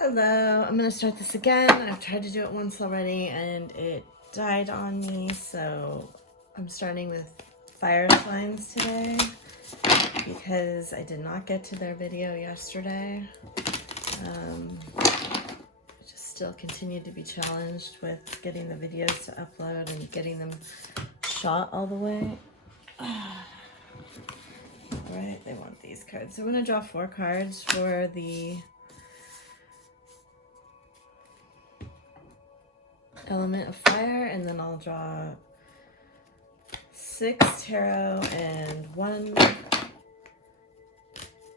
Hello, I'm going to start this again. I've tried to do it once already and it died on me, so I'm starting with fire signs today because I did not get to their video yesterday. I just still continue to be challenged with getting the videos to upload and getting them shot all the way. Alright, they want these cards. So I'm going to draw 4 cards for the element of fire, and then I'll draw 6 tarot and 1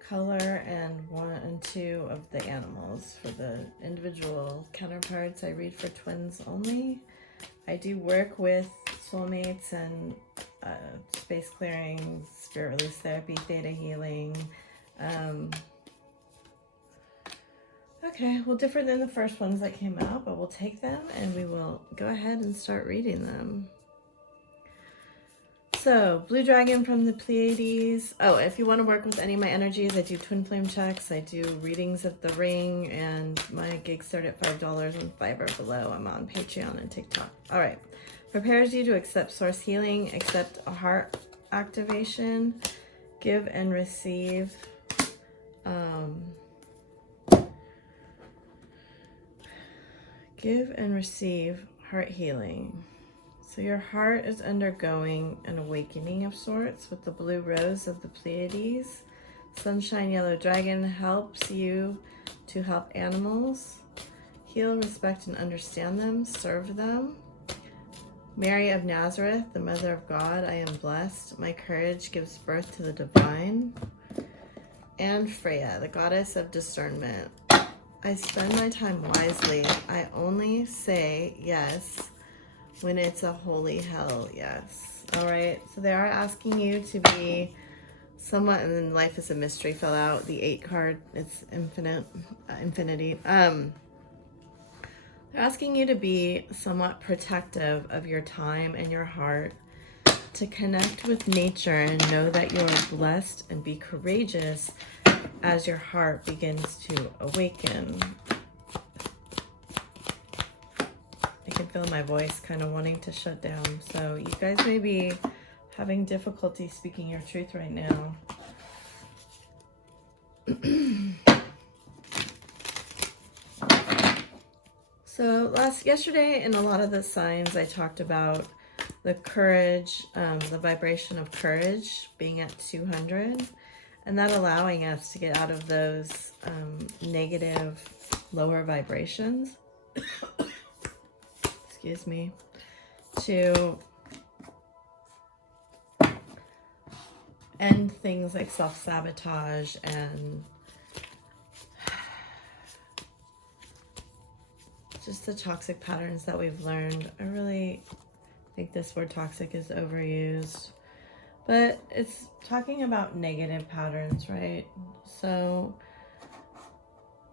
color and 1 and 2 of the animals. For the individual counterparts, I read for twins only. I do work with soulmates and space clearing, spirit release therapy, theta healing. Okay, well, different than the first ones that came out, but we'll take them and we will go ahead and start reading them. So, Blue Dragon from the Pleiades. Oh, if you want to work with any of my energies, I do twin flame checks. I do readings of the ring, and my gigs start at $5 on Fiverr below. I'm on Patreon and TikTok. All right. Prepares you to accept source healing, accept a heart activation, give and receive. Give and receive heart healing. So your heart is undergoing an awakening of sorts with the blue rose of the Pleiades. Sunshine Yellow Dragon helps you to help animals. Heal, respect, and understand them. Serve them. Mary of Nazareth, the Mother of God, I am blessed. My courage gives birth to the divine. And Freya, the Goddess of Discernment. I spend my time wisely. I only say yes when it's a holy hell yes. All right. So they are asking you to be somewhat, and then life is a mystery fell out. The 8 card, it's infinity. They're asking you to be somewhat protective of your time and your heart, to connect with nature and know that you're blessed, and be courageous as your heart begins to awaken. I can feel my voice kind of wanting to shut down, so you guys may be having difficulty speaking your truth right now. So yesterday in a lot of the signs I talked about the courage, the vibration of courage being at 200, and that allowing us to get out of those negative, lower vibrations, excuse me, to end things like self-sabotage and just the toxic patterns that we've learned. I really think this word toxic is overused, but it's talking about negative patterns, right? So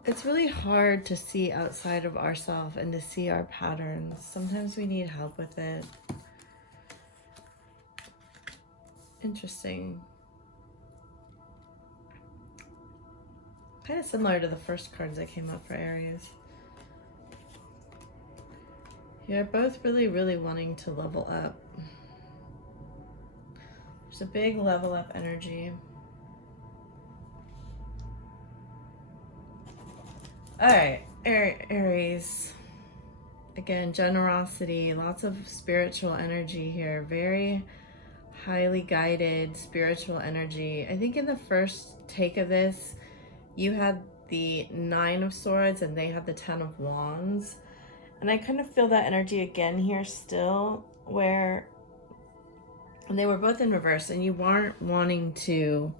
it's really hard to see outside of ourselves and to see our patterns. Sometimes we need help with it. Interesting. Kind of similar to the first cards that came up for Aries. You're both really wanting to level up. There's a big level up energy. All right, Aries. Again, generosity, lots of spiritual energy here. Very highly guided spiritual energy. I think in the first take of this, you had the 9 of Swords and they had the 10 of Wands. And I kind of feel that energy again here still, where they were both in reverse and you weren't wanting to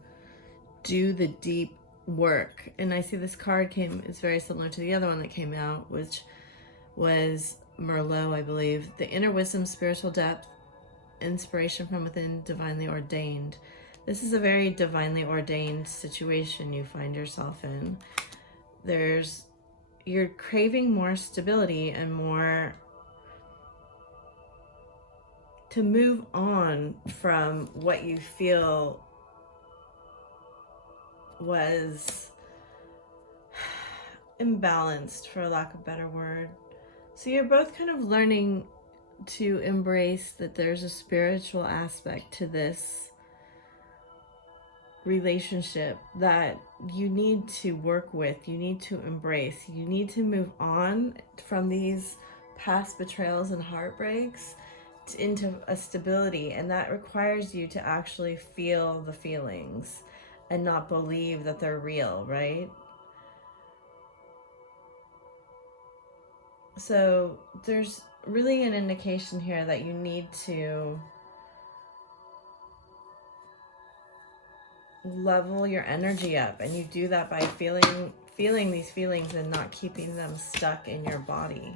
do the deep work. And I see this card is very similar to the other one that came out, which was Merlot, I believe. The inner wisdom, spiritual depth, inspiration from within, divinely ordained. This is a very divinely ordained situation you find yourself in. You're craving more stability and more to move on from what you feel was imbalanced, for lack of a better word. So you're both kind of learning to embrace that there's a spiritual aspect to this relationship that you need to work with, you need to embrace, you need to move on from these past betrayals and heartbreaks into a stability, and that requires you to actually feel the feelings and not believe that they're real, right? So there's really an indication here that you need to level your energy up, and you do that by feeling these feelings and not keeping them stuck in your body.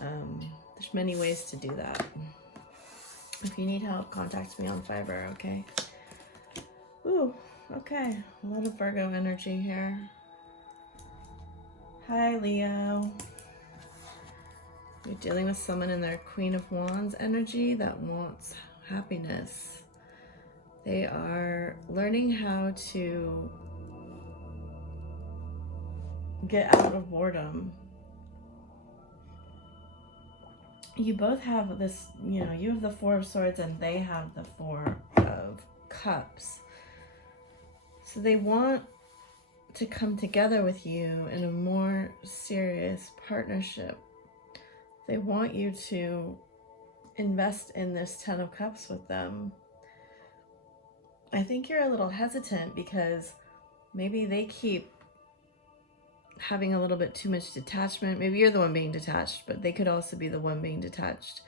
There's many ways to do that. If you need help, contact me on Fiverr, okay? Ooh, okay. A lot of Virgo energy here. Hi, Leo. You're dealing with someone in their Queen of Wands energy that wants happiness. They are learning how to get out of boredom. You both have this, you know, you have the Four of Swords and they have the Four of Cups. So they want to come together with you in a more serious partnership. They want you to invest in this Ten of Cups with them. I think you're a little hesitant because maybe they keep having a little bit too much detachment. Maybe you're the one being detached, but they could also be the one being detached.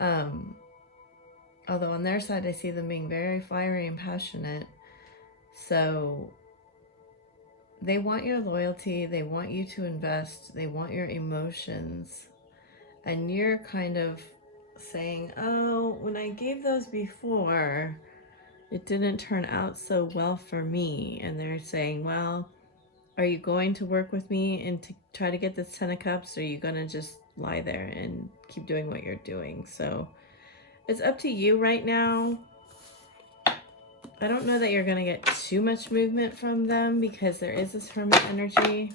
Although on their side, I see them being very fiery and passionate. So they want your loyalty. They want you to invest. They want your emotions. And you're kind of saying, oh, when I gave those before, it didn't turn out so well for me. And they're saying, well, are you going to work with me and to try to get this Ten of Cups, or are you going to just lie there and keep doing what you're doing? So it's up to you right now. I don't know that you're going to get too much movement from them because there is this Hermit energy,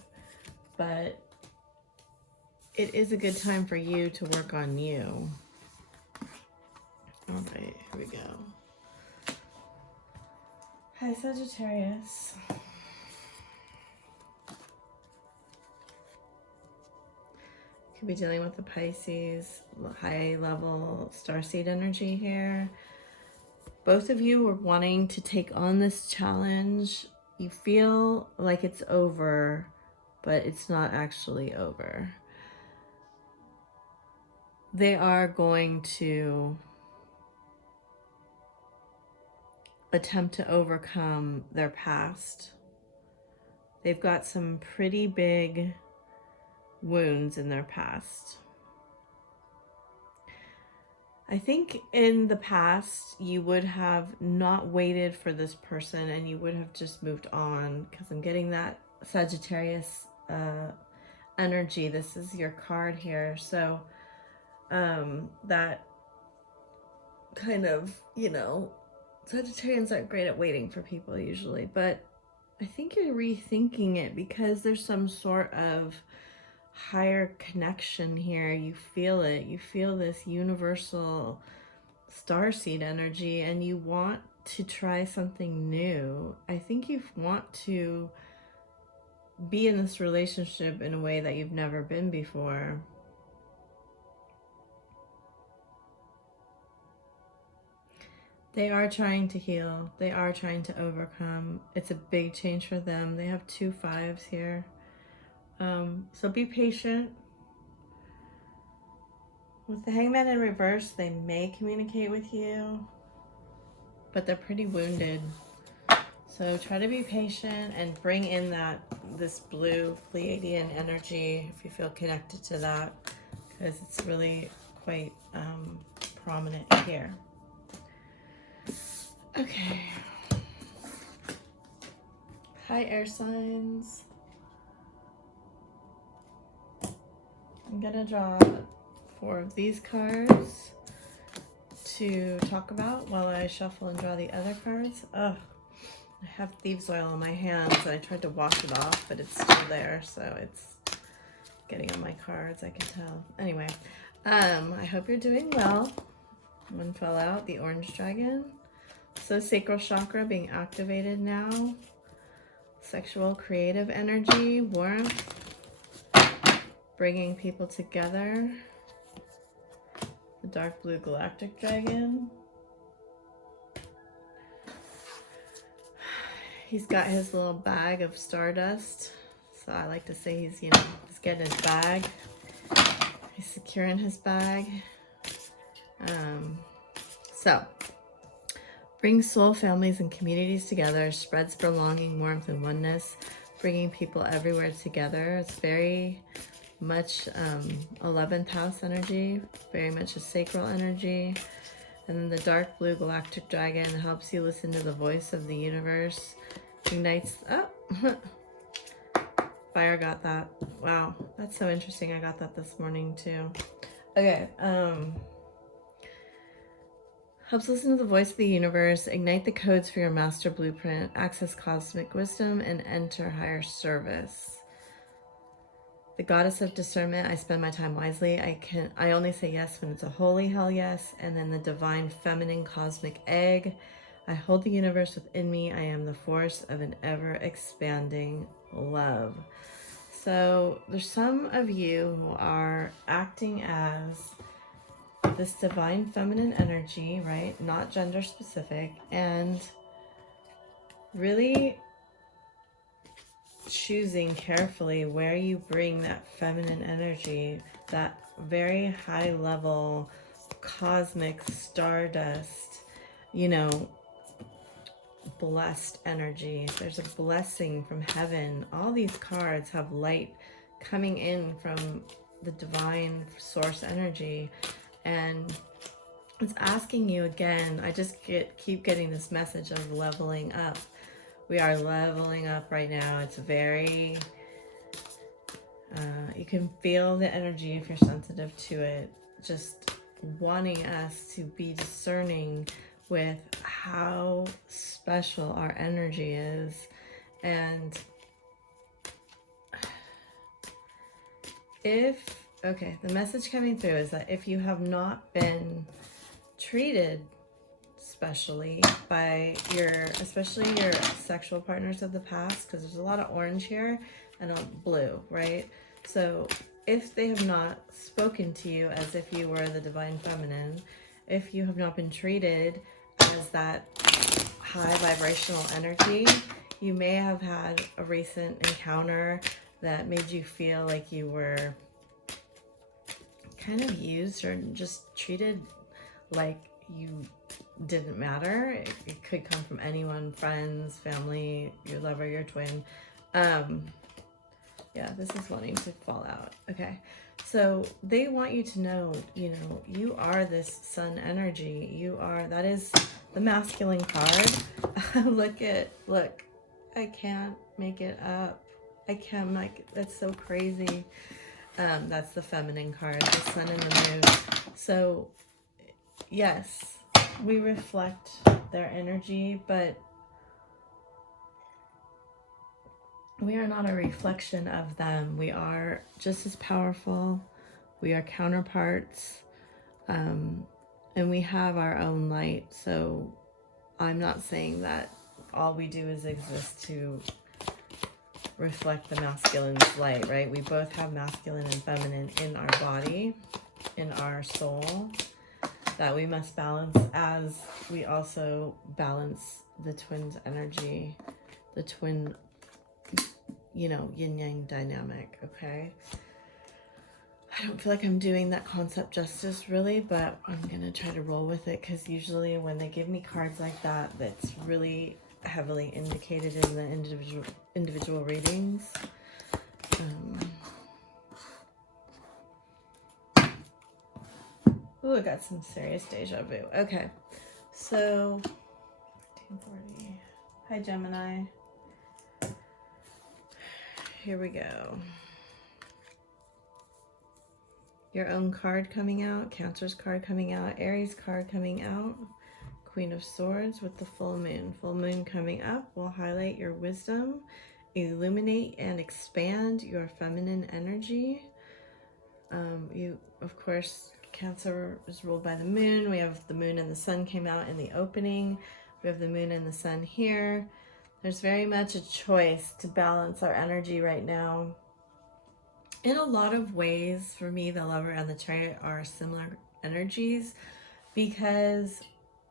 but it is a good time for you to work on you. All right, here we go. Hi, Sagittarius. Could be dealing with the Pisces, high level starseed energy here. Both of you are wanting to take on this challenge. You feel like it's over, but it's not actually over. They are going to attempt to overcome their past. They've got some pretty big wounds in their past. I think in the past you would have not waited for this person and you would have just moved on, because I'm getting that Sagittarius energy. This is your card here. So that kind of, you know, Sagittarians aren't great at waiting for people usually, but I think you're rethinking it because there's some sort of higher connection here. You feel it. You feel this universal starseed energy and you want to try something new. I think you want to be in this relationship in a way that you've never been before. They are trying to heal. They are trying to overcome. It's a big change for them. They have 2 5s here. So be patient. With the Hangman in reverse, they may communicate with you, but they're pretty wounded. So try to be patient and bring in this blue Pleiadian energy if you feel connected to that, because it's really quite prominent here. Okay. Hi, air signs. I'm gonna draw 4 of these cards to talk about while I shuffle and draw the other cards. Oh, I have thieves oil on my hands and I tried to wash it off, but it's still there, so it's getting on my cards, I can tell. Anyway, I hope you're doing well. One fell out, the orange dragon. So sacral chakra being activated now. Sexual, creative energy, warmth, bringing people together. The dark blue galactic dragon. He's got his little bag of stardust. So I like to say he's, you know, he's getting his bag. He's securing his bag. So, brings soul families and communities together, spreads belonging, warmth, and oneness, bringing people everywhere together. It's very much 11th house energy, very much a sacral energy. And then the dark blue galactic dragon helps you listen to the voice of the universe, ignites, fire got that. Wow, that's so interesting. I got that this morning too. Okay, helps listen to the voice of the universe, ignite the codes for your master blueprint, access cosmic wisdom, and enter higher service. The goddess of discernment, I spend my time wisely. I only say yes when it's a holy hell yes. And then the divine feminine cosmic egg. I hold the universe within me. I am the force of an ever expanding love. So there's some of you who are acting as this divine feminine energy, right? Not gender specific, and really choosing carefully where you bring that feminine energy, that very high level cosmic stardust, you know, blessed energy. There's a blessing from heaven. All these cards have light coming in from the divine source energy, and it's asking you again. I just keep getting this message of leveling up. We are leveling up right now. It's very, you can feel the energy if you're sensitive to it, just wanting us to be discerning with how special our energy is. And okay, the message coming through is that if you have not been treated specially by especially your sexual partners of the past, because there's a lot of orange here and a blue, right? So if they have not spoken to you as if you were the divine feminine, if you have not been treated as that high vibrational energy, you may have had a recent encounter that made you feel like you were kind of used or just treated like you didn't matter. It could come from anyone, friends, family, your lover, your twin. Yeah, this is wanting to fall out. Okay, so they want you to know, you know, you are this sun energy. You are, that is the masculine card. Look, I can't make it up. I can't make it, that's so crazy. That's the feminine card, the sun and the moon. So yes, we reflect their energy, but we are not a reflection of them. We are just as powerful. We are counterparts, and we have our own light. So I'm not saying that all we do is exist to reflect the masculine's light, right? We both have masculine and feminine in our body, in our soul, that we must balance, as we also balance the twin's energy, the twin, you know, yin-yang dynamic, okay? I don't feel like I'm doing that concept justice really, but I'm gonna try to roll with it, because usually when they give me cards like that, that's really heavily indicated in the individual readings. Ooh, I got some serious deja vu. Okay, so 1440. Hi, Gemini. Here we go. Your own card coming out, Cancer's card coming out, Aries card coming out, Queen of Swords with the full moon. Full moon coming up will highlight your wisdom, illuminate and expand your feminine energy. You, of course, Cancer is ruled by the moon. We have the moon and the sun came out in the opening. We have the moon and the sun here. There's very much a choice to balance our energy right now. In a lot of ways, for me, the Lover and the Chariot are similar energies, because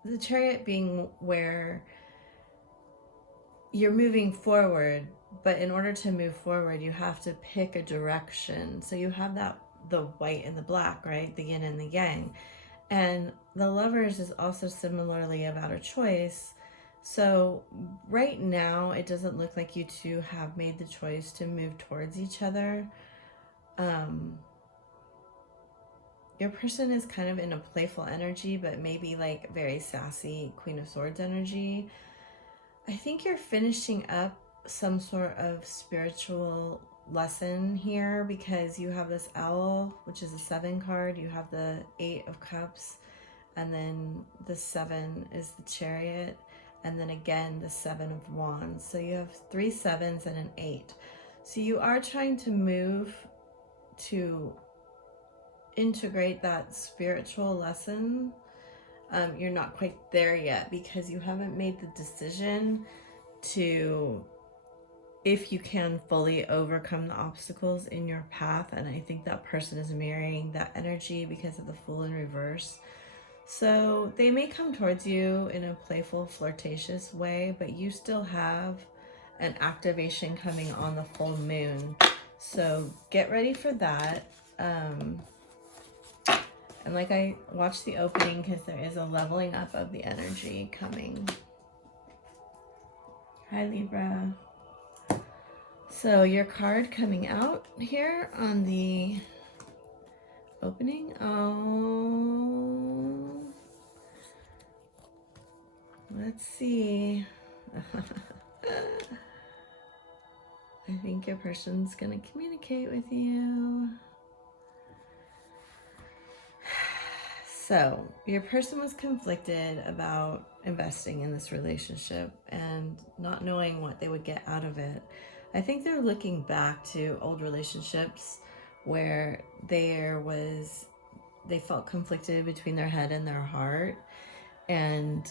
the Chariot being where you're moving forward, but in order to move forward, you have to pick a direction. So you have that, the white and the black, right? The yin and the yang. And the Lovers is also similarly about a choice. So right now, it doesn't look like you two have made the choice to move towards each other. Your person is kind of in a playful energy, but maybe like very sassy Queen of Swords energy. I think you're finishing up some sort of spiritual lesson here, because you have this owl, which is a 7 card. You have the 8 of Cups, and then the 7 is the Chariot, and then again the 7 of Wands. So you have 3 7s and an 8. So you are trying to move to integrate that spiritual lesson. You're not quite there yet, because you haven't made the decision to, if you can, fully overcome the obstacles in your path. And I think that person is mirroring that energy because of the Fool in reverse. So they may come towards you in a playful, flirtatious way, but you still have an activation coming on the full moon. So get ready for that. And like, I watched the opening because there is a leveling up of the energy coming. Hi, Libra. So your card coming out here on the opening. Oh, let's see. I think your person's going to communicate with you. So your person was conflicted about investing in this relationship and not knowing what they would get out of it. I think they're looking back to old relationships where they felt conflicted between their head and their heart. And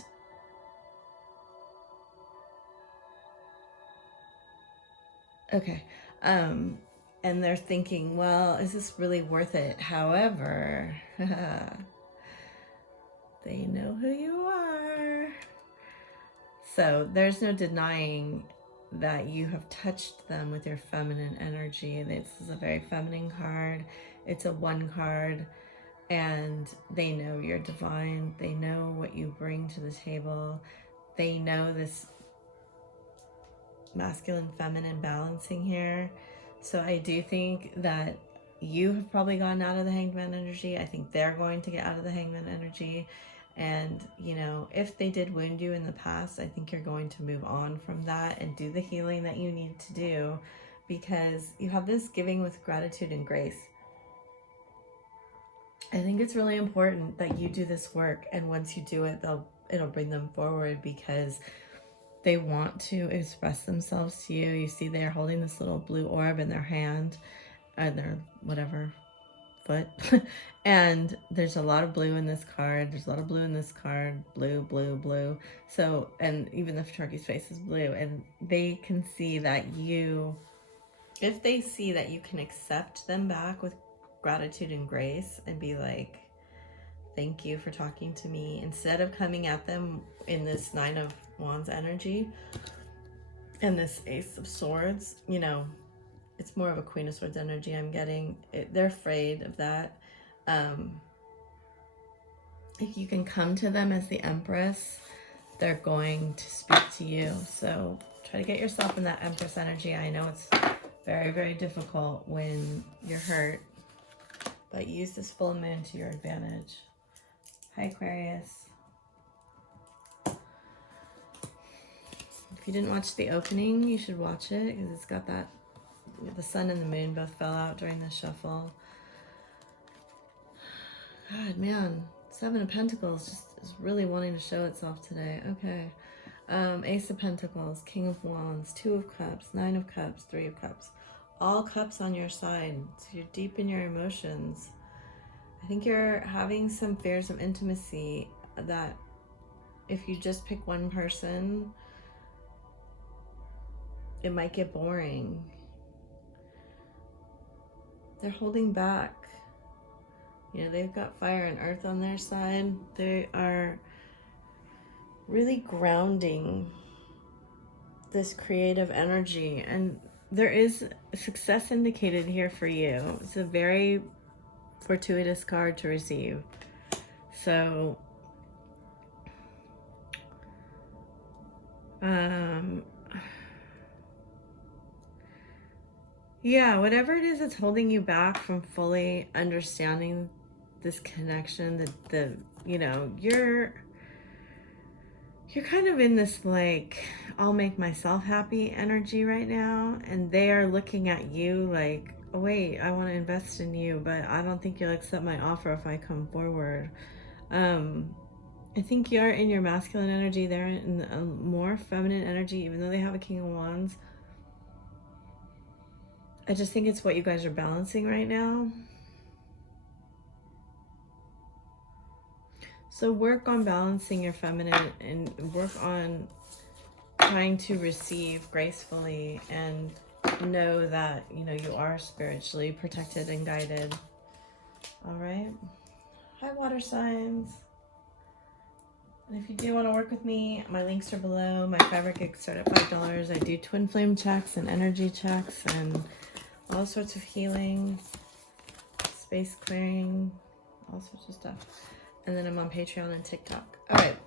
okay. And they're thinking, well, is this really worth it? However, they know who you are. So there's no denying that you have touched them with your feminine energy. This is a very feminine card. It's a 1 card, and they know you're divine. They know what you bring to the table. They know this masculine feminine balancing here. So I do think that you have probably gotten out of the Hangman energy. I think they're going to get out of the Hangman energy. And, you know, if they did wound you in the past, I think you're going to move on from that and do the healing that you need to do, because you have this giving with gratitude and grace. I think it's really important that you do this work, and once you do it, it'll bring them forward, because they want to express themselves to you. You see they're holding this little blue orb in their hand, or their whatever foot. And there's a lot of blue in this card. There's a lot of blue in this card. Blue, blue, blue. So, and even the turkey's face is blue. And they can see that if they see that you can accept them back with gratitude and grace and be like, thank you for talking to me, instead of coming at them in this 9 of Wands energy and this Ace of Swords, you know, it's more of a Queen of Swords energy I'm getting. They're afraid of that. If you can come to them as the Empress, they're going to speak to you. So try to get yourself in that Empress energy. I know it's very, very difficult when you're hurt, but use this full moon to your advantage. Hi, Aquarius. If you didn't watch the opening, you should watch it, because it's got that, the sun and the moon both fell out during the shuffle. God, man, Seven of Pentacles just is really wanting to show itself today. Okay. Ace of Pentacles, King of Wands, Two of Cups, Nine of Cups, Three of Cups. All cups on your side. So you're deep in your emotions. I think you're having some fears of intimacy that if you just pick one person, it might get boring. They're holding back. You know, they've got fire and earth on their side. They are really grounding this creative energy, and there is success indicated here for you. It's a very fortuitous card to receive. So yeah, whatever it is that's holding you back from fully understanding this connection, the you know, you're kind of in this like, I'll make myself happy energy right now, and they are looking at you like, oh wait, I want to invest in you, but I don't think you'll accept my offer if I come forward. I think you're in your masculine energy, they're in a more feminine energy, even though they have a King of Wands. I just think it's what you guys are balancing right now. So work on balancing your feminine and work on trying to receive gracefully and know that, you know, you are spiritually protected and guided. All right. Hi, water signs. And if you do want to work with me, my links are below. My Fiverr gigs start at $5. I do twin flame checks and energy checks and all sorts of healing, space clearing, all sorts of stuff. And then I'm on Patreon and TikTok. All right.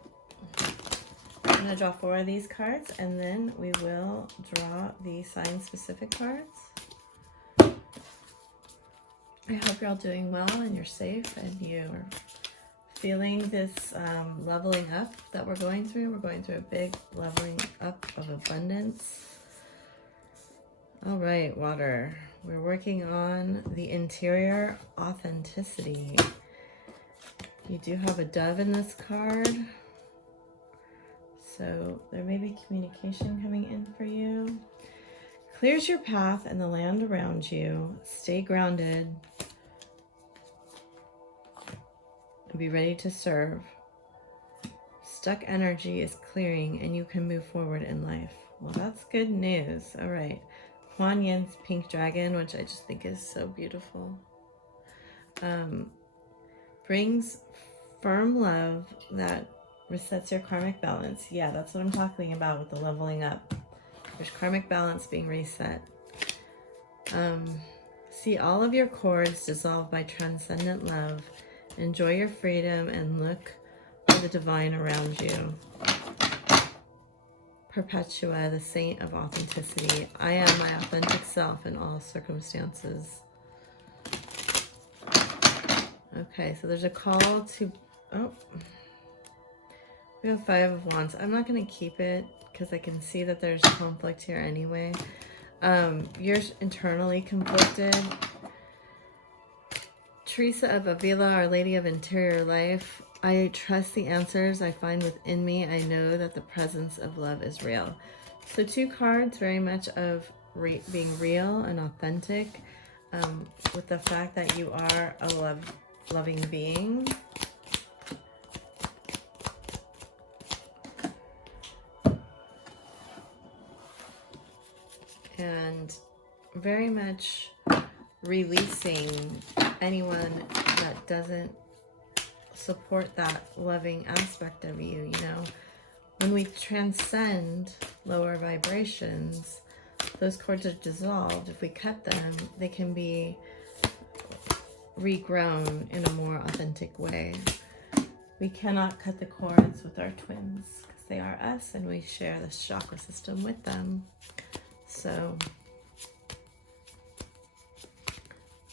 I'm going to draw 4 of these cards, and then we will draw the sign-specific cards. I hope you're all doing well and you're safe and you're feeling this leveling up that we're going through. We're going through a big leveling up of abundance. All right, water. We're working on the interior authenticity. You do have a dove in this card. So there may be communication coming in for you. Clears your path and the land around you. Stay grounded. And be ready to serve. Stuck energy is clearing and you can move forward in life. Well, that's good news. All right. Kuan Yin's pink dragon, which I just think is so beautiful. Brings firm love that resets your karmic balance. Yeah, that's what I'm talking about with the leveling up. There's karmic balance being reset. See all of your cords dissolve by transcendent love. Enjoy your freedom and look for the divine around you. Perpetua, the saint of authenticity. I am my authentic self in all circumstances. Okay, so there's a call to, oh, we have 5 of Wands. I'm not going to keep it because I can see that there's conflict here anyway. You're internally conflicted. Teresa of Avila, Our Lady of Interior Life. I trust the answers I find within me. I know that the presence of love is real. So 2 cards very much of being real and authentic, with the fact that you are a loving being. And very much releasing anyone that doesn't support that loving aspect of you. You know, when we transcend lower vibrations, those cords are dissolved. If we cut them, they can be regrown in a more authentic way. We cannot cut the cords with our twins because they are us and we share this chakra system with them. So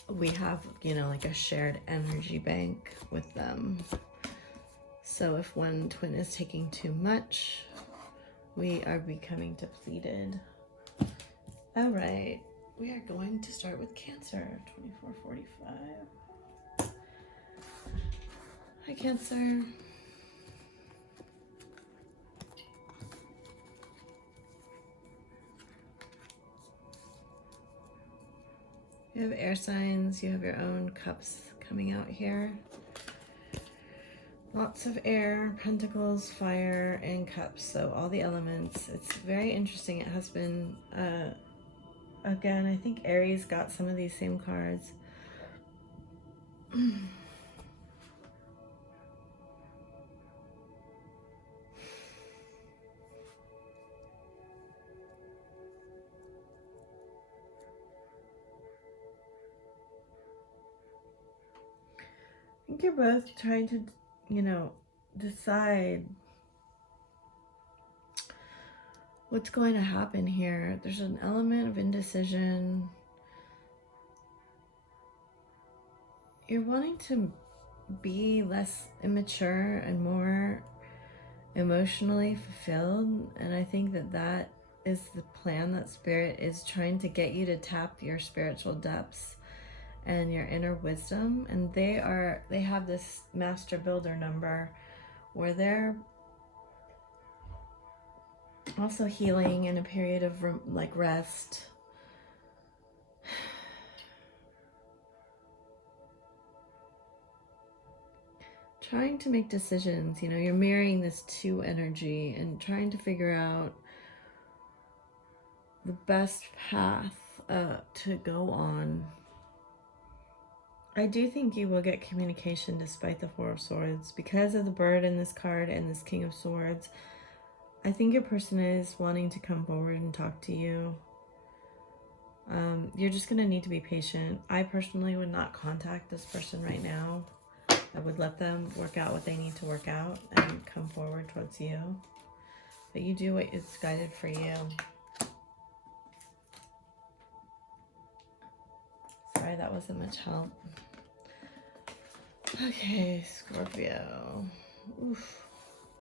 we have, you know, like a shared energy bank with them. So if one twin is taking too much, we are becoming depleted. All right, we are going to start with Cancer, 2445. Hi, Cancer. You have air signs, you have your own cups coming out here. Lots of air, pentacles, fire, and cups. So all the elements. It's very interesting. It has been, again, I think Aries got some of these same cards. I think you're both trying to, you know, decide what's going to happen here. There's an element of indecision. You're wanting to be less immature and more emotionally fulfilled, and I think that that is the plan that Spirit is trying to get you to tap your spiritual depths and your inner wisdom. And they have this master builder number where they're also healing in a period of like rest. Trying to make decisions, you know, you're mirroring this 2 energy and trying to figure out the best path to go on. I do think you will get communication despite the 4 of Swords. Because of the bird in this card and this King of Swords, I think your person is wanting to come forward and talk to you. You're just going to need to be patient. I personally would not contact this person right now. I would let them work out what they need to work out and come forward towards you. But you do what is guided for you. Sorry, that wasn't much help. Okay, Scorpio. Oof.